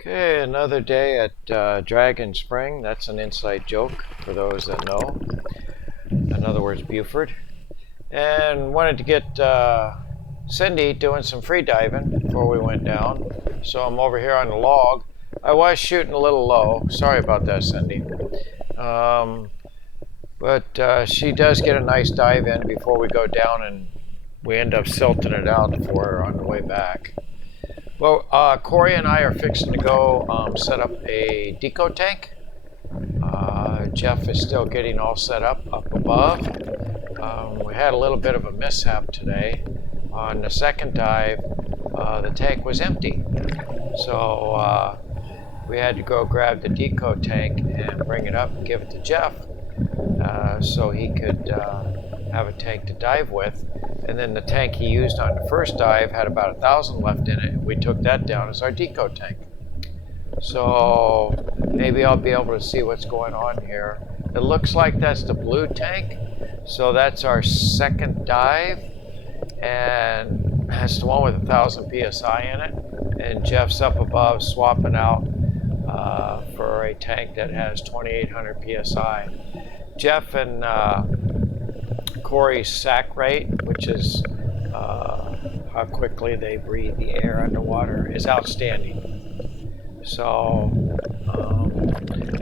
Okay, another day at Dragon Spring. That's an inside joke for those that know. In other words, Buford. And wanted to get Cindy doing some free diving before we went down. So I'm over here on the log. I was shooting a little low. Sorry about that, Cindy. But she does get a nice dive in before we go down, and we end up silting it out for her on the way back. Well, Corey and I are fixing to go set up a deco tank. Jeff is still getting all set up above. We had a little bit of a mishap today. On the second dive, the tank was empty. So we had to go grab the deco tank and bring it up and give it to Jeff so he could have a tank to dive with. And then the tank he used on the first dive had about 1,000 left in it. We took that down as our deco tank. So maybe I'll be able to see what's going on here. It looks like that's the blue tank. So that's our second dive. And that's the one with 1,000 PSI in it. And Jeff's up above swapping out for a tank that has 2,800 PSI. Jeff and Corey's sac rate, which is how quickly they breathe the air underwater, is outstanding. So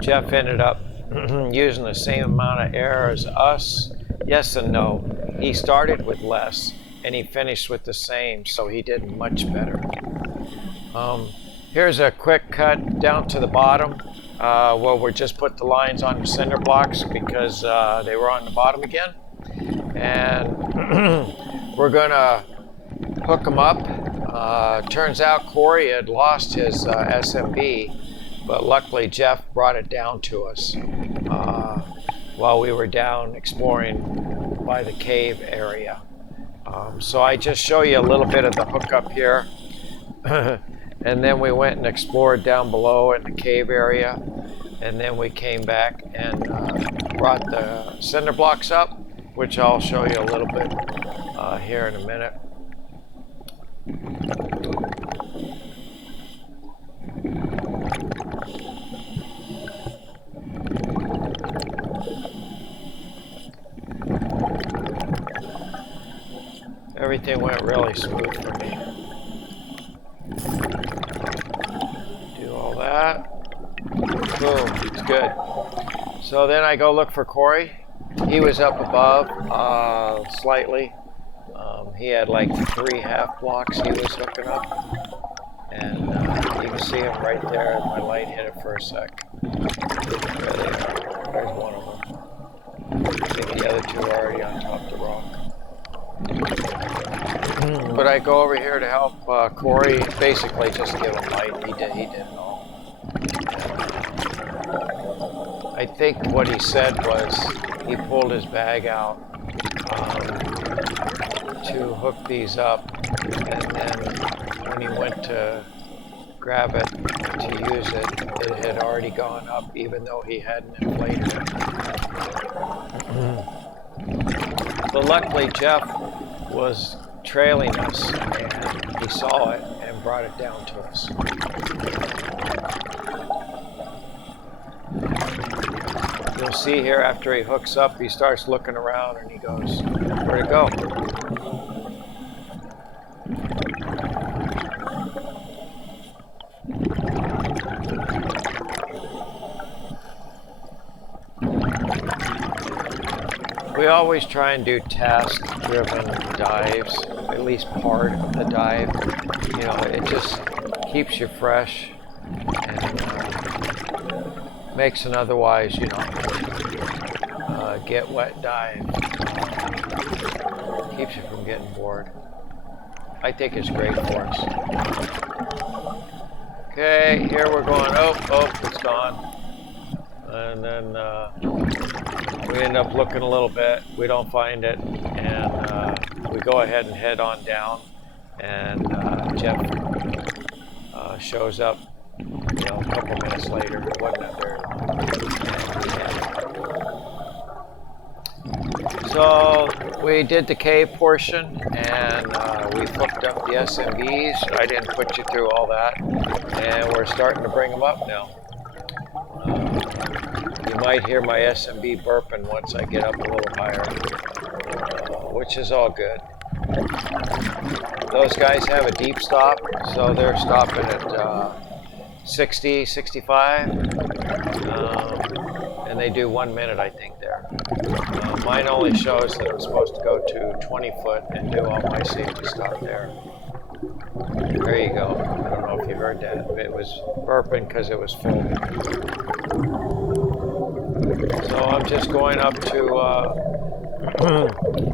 Jeff ended up using the same amount of air as us. Yes and no. He started with less and he finished with the same, so he did much better. Here's a quick cut down to the bottom where we just put the lines on the cinder blocks because they were on the bottom again. And we're gonna hook them up. Turns out Corey had lost his SMB, but luckily Jeff brought it down to us while we were down exploring by the cave area. So I just show you a little bit of the hookup here. And then we went and explored down below in the cave area. And then we came back and brought the cinder blocks up, which I'll show you a little bit here in a minute. Everything went really smooth for me. Do all that. Boom, it's good. So then I go look for Corey. He was up above slightly. He had like 3 half blocks he was hooking up. And you can see him right there. My light hit it for a sec. There they are. There's one of them. I think the other 2 are already on top of the rock. But I go over here to help Corey, basically just give him light. He did it all. I think what he said was he pulled his bag out to hook these up, and then when he went to grab it to use it, it had already gone up even though he hadn't inflated it. But luckily Jeff was trailing us and he saw it and brought it down to us. You'll see here after he hooks up, he starts looking around and he goes, "Where'd it go?" We always try and do task-driven dives, at least part of the dive. You know, it just keeps you fresh and makes an otherwise, get wet dive. Keeps you from getting bored. I think it's great for us. Okay, here we're going. Oh, it's gone. And then we end up looking a little bit. We don't find it, and we go ahead and head on down. And Jeff shows up, a couple minutes later. It wasn't that very long. So we did the cave portion, and we hooked up the SMBs. I didn't put you through all that, and we're starting to bring them up now. You might hear my SMB burping once I get up a little higher, which is all good. Those guys have a deep stop, so they're stopping at 60, 65, and they do 1 minute, I think, there. Mine only shows that I'm supposed to go to 20 foot and do all my safety stop there. There you go. I don't know if you heard that. It was burping because it was full. So I'm just going up to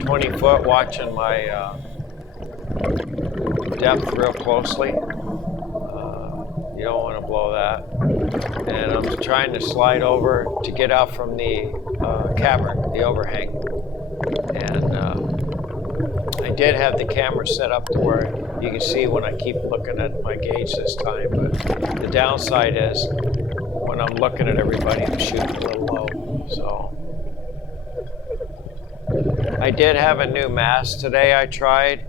20 foot, watching my depth real closely. You don't want to blow that. And I'm trying to slide over to get out from the cavern, the overhang. And I did have the camera set up to where you can see when I keep looking at my gauge this time. But the downside is when I'm looking at everybody, I'm shooting a little low. So I did have a new mask today I tried.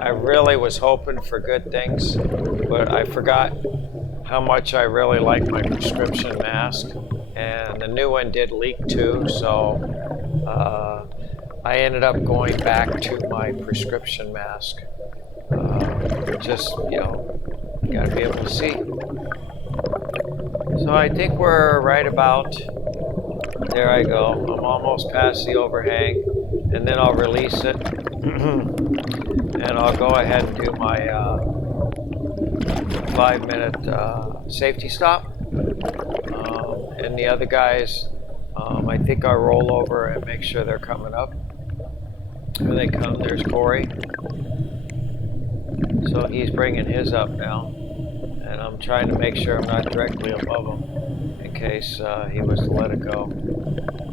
I really was hoping for good things, but I forgot how much I really like my prescription mask, and the new one did leak too, so I ended up going back to my prescription mask. Just, you know, gotta be able to see. So I think we're right about, there I go, I'm almost past the overhang, and then I'll release it. And I'll go ahead and do my 5-minute safety stop. And the other guys, I think I'll roll over and make sure they're coming up. Here they come. There's Corey. So he's bringing his up now. And I'm trying to make sure I'm not directly above him in case he was to let it go.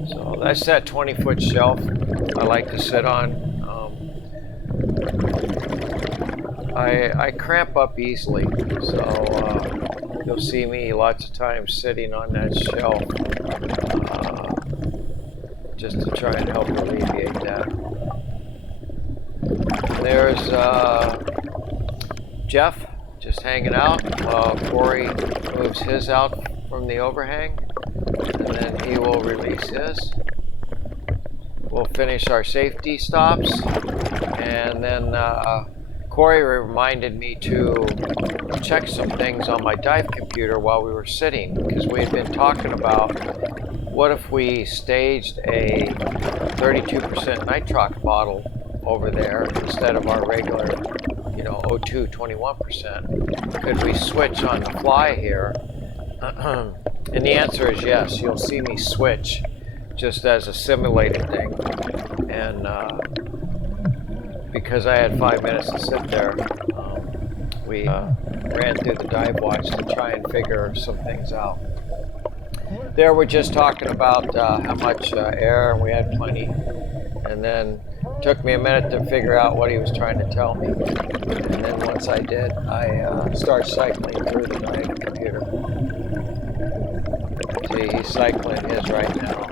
So that's that 20-foot shelf I like to sit on. I cramp up easily, so you'll see me lots of times sitting on that shelf just to try and help alleviate that. There's Jeff just hanging out while Corey moves his out from the overhang, and then he will release his. We'll finish our safety stops, and then Corey reminded me to check some things on my dive computer while we were sitting, because we had been talking about what if we staged a 32% nitrox bottle over there instead of our regular, you know, O2 21%. Could we switch on the fly here? And the answer is yes. You'll see me switch just as a simulated thing. And because I had 5 minutes to sit there, we ran through the dive watch to try and figure some things out. There we're just talking about how much air, and we had plenty. And then it took me a minute to figure out what he was trying to tell me. And then once I did, I started cycling through the dive computer. See, he's cycling his right now.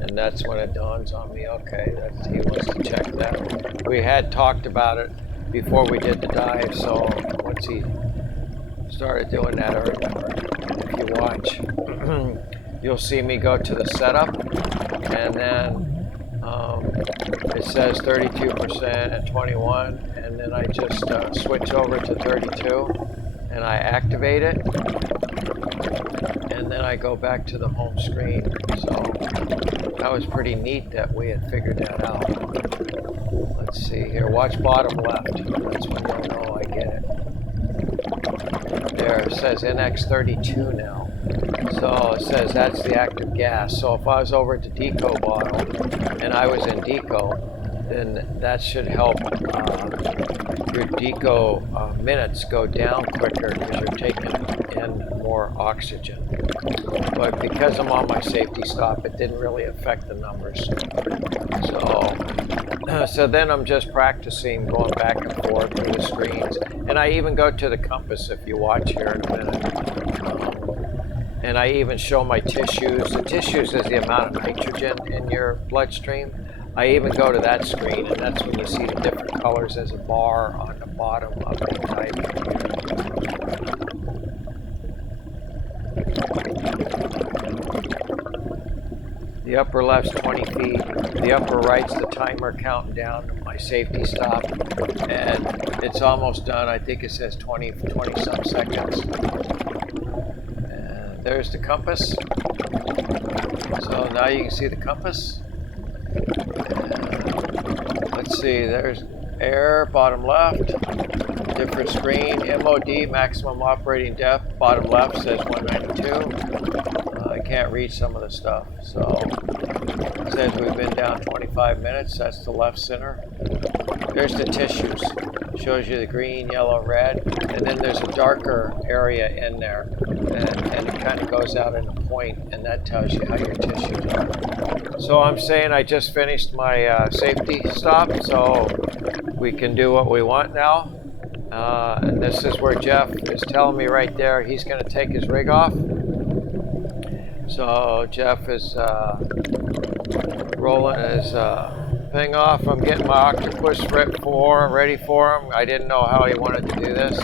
And that's when it dawns on me, okay, he wants to check that. We had talked about it before we did the dive, so once he started doing that, or if you watch, you'll see me go to the setup, and then it says 32% and 21, and then I just switch over to 32, and I activate it, and then I go back to the home screen. So that was pretty neat that we had figured that out. Let's see here, watch bottom left. That's when you'll know I get it. There, it says NX32 now. So it says that's the active gas. So if I was over at the deco bottle and I was in deco, then that should help your deco minutes go down quicker because you're taking in more oxygen. But because I'm on my safety stop, it didn't really affect the numbers. So then I'm just practicing going back and forth through the screens. And I even go to the compass if you watch here in a minute. And I even show my tissues. The tissues is the amount of nitrogen in your bloodstream. I even go to that screen, and that's when you see the different colors as a bar on the bottom of the diving gear. The upper left's 20 feet. The upper right's the timer counting down to my safety stop, and it's almost done. I think it says 20 some seconds. And there's the compass. So now you can see the compass. Let's see, there's air, bottom left, different screen, MOD, maximum operating depth, bottom left says 192. I can't read some of the stuff, so it says we've been down 25 minutes, that's the left center. There's the tissues, shows you the green, yellow, red, and then there's a darker area in there, and it kind of goes out in a point, and that tells you how your tissues are. So I'm saying I just finished my safety stop, so we can do what we want now. And this is where Jeff is telling me right there he's going to take his rig off. So Jeff is rolling his thing off. I'm getting my octopus ready for him. I didn't know how he wanted to do this.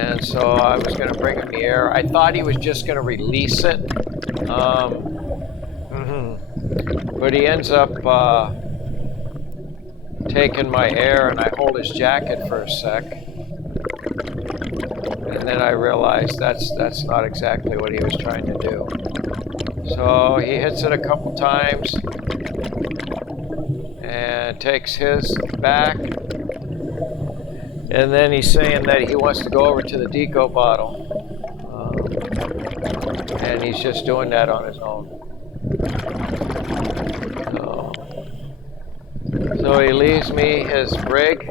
And so I was going to bring him in the air. I thought he was just going to release it. But he ends up taking my air, and I hold his jacket for a sec. And then I realized that's not exactly what he was trying to do. So he hits it a couple times and takes his back. And then he's saying that he wants to go over to the deco bottle. And he's just doing that on his own. So he leaves me his rig,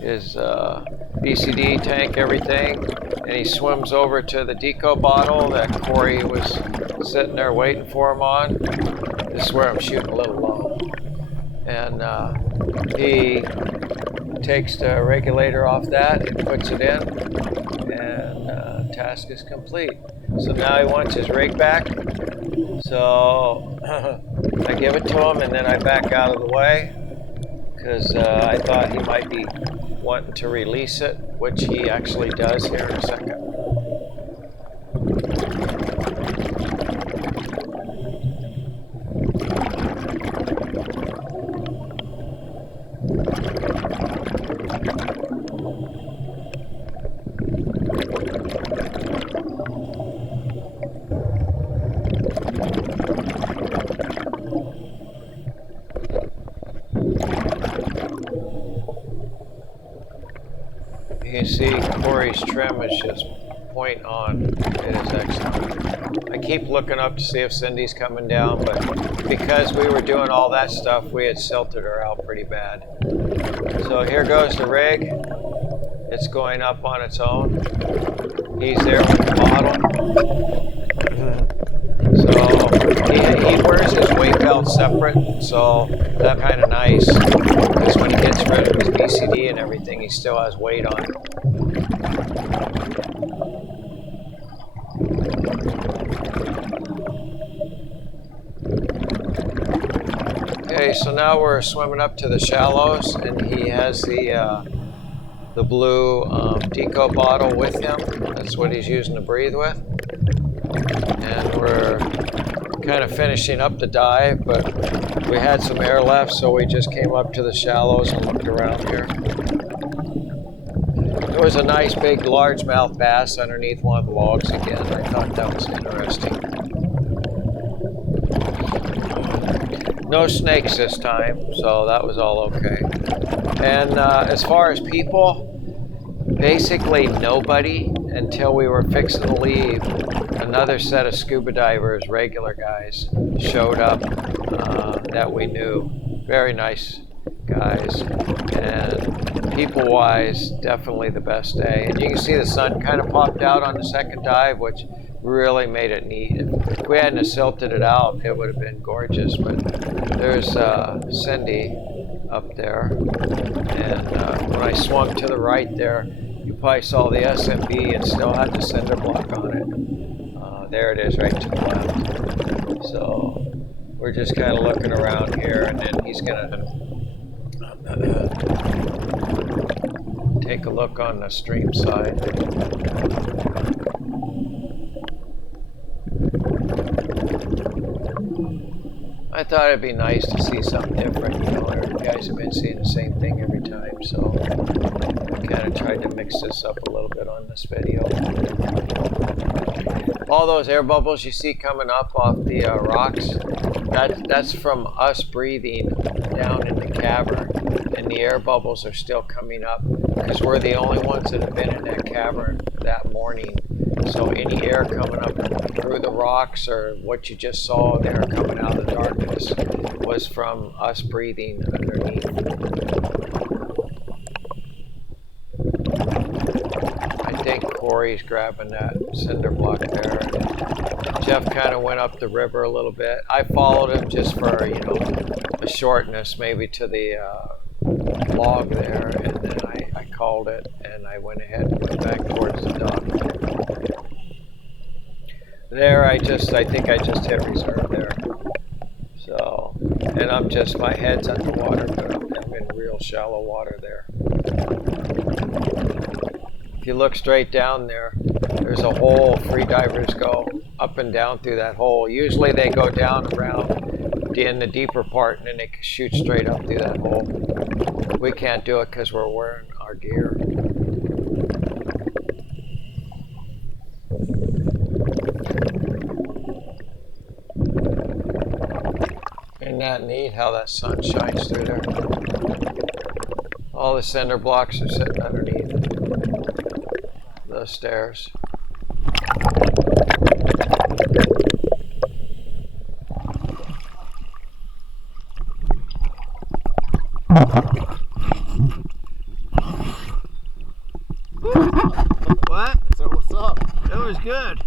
his BCD tank, everything, and he swims over to the deco bottle that Corey was sitting there waiting for him on. This is where I'm shooting a little low. And he takes the regulator off that and puts it in, and task is complete. So now he wants his rig back. So I give it to him, and then I back out of the way because I thought he might be wanting to release it, which he actually does here in a second. You can see Corey's trim is just point on. It is excellent. I keep looking up to see if Cindy's coming down, but because we were doing all that stuff, we had silted her out pretty bad. So here goes the rig. It's going up on its own. He's there with the bottle. So he wears his weight belt separate, so that's kind of nice. Because when he gets rid of his BCD and everything, he still has weight on it. Okay, so now we're swimming up to the shallows, and he has the blue deco bottle with him. That's what he's using to breathe with. And we're kind of finishing up the dive, but we had some air left, so we just came up to the shallows and looked around here. There was a nice big largemouth bass underneath one of the logs again. I thought that was interesting. No snakes this time, so that was all okay. And as far as people, basically nobody until we were fixing to leave. Another set of scuba divers, regular guys, showed up that we knew. Very nice guys. And people-wise, definitely the best day. And you can see the sun kind of popped out on the second dive, which really made it neat. If we hadn't silted it out, it would have been gorgeous. But there's Cindy up there. And when I swung to the right there, you probably saw the SMB and still had the cinder block on it. There it is right to the left. So we're just kind of looking around here, and then he's gonna take a look on the stream side. I thought it'd be nice to see something different. You know, you guys have been seeing the same thing every time, so I kind of tried to mix this up a little bit on this video. All those air bubbles you see coming up off the rocks, that's from us breathing down in the cavern, and the air bubbles are still coming up because we're the only ones that have been in that cavern that morning. So any air coming up through the rocks or what you just saw there coming out of the darkness was from us breathing underneath. I think Corey's grabbing that cinder block there. Jeff kind of went up the river a little bit. I followed him just for, you know, the shortness maybe to the log there, and then I called it and I went ahead and went back towards the dock. There, I think I just hit reserve there. So, and my head's underwater, but I'm in real shallow water there. If you look straight down there, there's a hole. Free divers go up and down through that hole. Usually they go down around in the deeper part and then they shoot straight up through that hole. We can't do it because we're wearing our gear. Isn't that neat how that sun shines through there? All the cinder blocks are sitting underneath the stairs. What? So what's up? It was good.